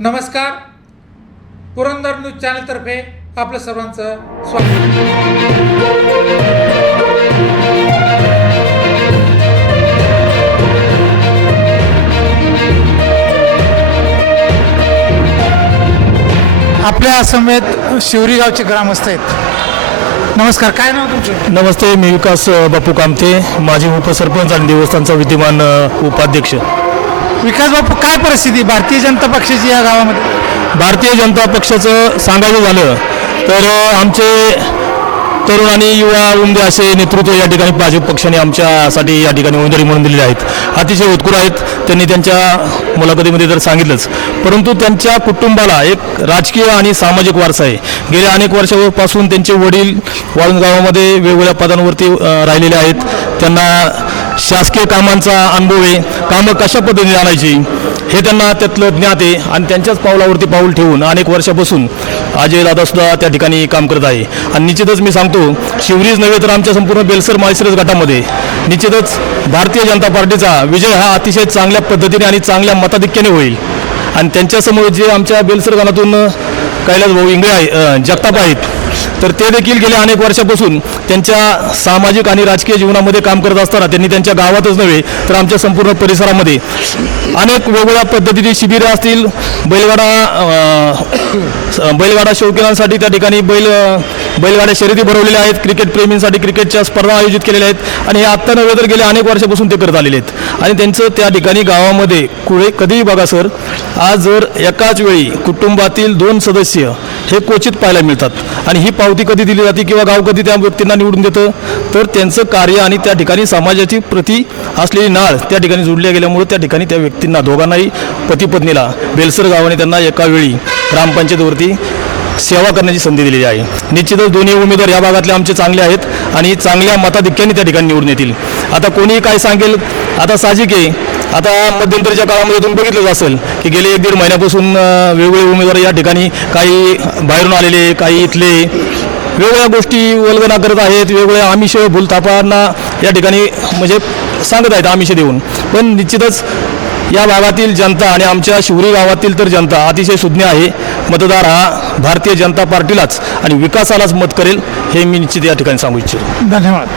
नमस्कार, पुरंदर न्यूज चॅनलतर्फे आपलं सर्वांचं स्वागत। आपल्या समेत शिवरी गावचे ग्रामस्थ आहेत। नमस्कार, काय नाव तुमचं? नमस्ते, मी विकास बापू कामते, माजी उपसरपंच आणि देवस्थानचा विद्यमान उपाध्यक्ष। विकास बापू, काय परिस्थिती भारतीय जनता पक्षाची या गावामध्ये? भारतीय जनता पक्षाचं सांगायचं झालं तर आमचे तरुण आणि युवा उमदे असे नेतृत्व या ठिकाणी भाजप पक्षाने आमच्यासाठी या ठिकाणी उमेदवारी म्हणून दिलेले आहेत। अतिशय उत्कृष्ट आहेत, त्यांनी त्यांच्या मुलाखतीमध्ये तर सांगितलंच, परंतु त्यांच्या कुटुंबाला एक राजकीय आणि सामाजिक वारसा आहे। गेल्या अनेक वर्षापासून त्यांचे वडील वाळूंज गावामध्ये वेगवेगळ्या पदांवरती राहिलेले आहेत। त्यांना शासकीय कामांचा अनुभव आहे, कामं कशा पद्धतीने आणायची हे त्यांना त्यातलं ज्ञात आहे आणि त्यांच्याच पावलावरती पाऊल ठेवून अनेक वर्षापासून अजय दादासुद्धा त्या ठिकाणी काम करत आहे। आणि निश्चितच मी सांगतो, शिवरीच नव्हे तर आमच्या संपूर्ण बेलसर माळशिरस गटामध्ये निश्चितच भारतीय जनता पार्टीचा विजय हा अतिशय चांगल्या पद्धतीने आणि चांगल्या मताधिक्याने होईल। आणि त्यांच्यासमोर जे आमच्या बेलसर गणातून कैलास भाऊ इंगळे जगताप आहेत, तर ते देखील गेल्या अनेक वर्षापासून त्यांच्या सामाजिक आणि राजकीय जीवनामध्ये काम करत असताना त्यांनी त्यांच्या गावातच नव्हे तर आमच्या संपूर्ण परिसरामध्ये अनेक वेगवेगळ्या पद्धतीची शिबिरे असतील, बैलगाडा शौकीनांसाठी त्या ठिकाणी बैलगाड्या शर्यती भरवलेल्या आहेत, क्रिकेट प्रेमींसाठी क्रिकेटच्या स्पर्धा आयोजित केलेल्या आहेत आणि हे आत्ता नव्हे तर गेल्या अनेक वर्षापासून ते करत आलेले आहेत। आणि त्यांचं त्या ठिकाणी गावामध्ये कधीही बघा सर, आज जर एकाच वेळी कुटुंबातील 2 सदस्य हे क्वचित पाहायला मिळतात आणि ही पावती कधी दिली जाते किंवा गाव कधी त्या व्यक्तींना निवडून देतं, तर त्यांचं कार्य आणि त्या ठिकाणी समाजाची प्रति असलेली नाळ त्या ठिकाणी जोडल्या गेल्यामुळे त्या ठिकाणी त्या व्यक्तींना दोघांनाही पती पत्नीला बेलसर गावाने त्यांना एका वेळी ग्रामपंचायतीवरती सेवा करण्याची संधी दिलेली आहे। निश्चितच दोन्ही उमेदवार या भागातले आमचे चांगले आहेत आणि चांगल्या मताधिक्याने त्या ठिकाणी निवडून येतील। आता कोणीही काय सांगेल, आता साहजिक आहे, आता मध्यंतरीच्या काळामध्ये तुम्ही बघितलंच असेल की गेले 1-1.5 महिन्यापासून वेगवेगळे उमेदवार या ठिकाणी, काही बाहेरून आलेले, काही इथले वेगवेगळ्या गोष्टी वल्गना करत आहेत, वेगवेगळ्या आमिष भूलथापांना या ठिकाणी म्हणजे सांगत आहेत आमिष देऊन। पण निश्चितच या भागातील जनता आणि आमच्या शिवरी गावातील तर जनता अतिशय सुज्ञ आहे। मतदार हा भारतीय जनता पार्टीलाच आणि विकासालाच मत करेल हे मी निश्चित या ठिकाणी सांगू इच्छितो। धन्यवाद।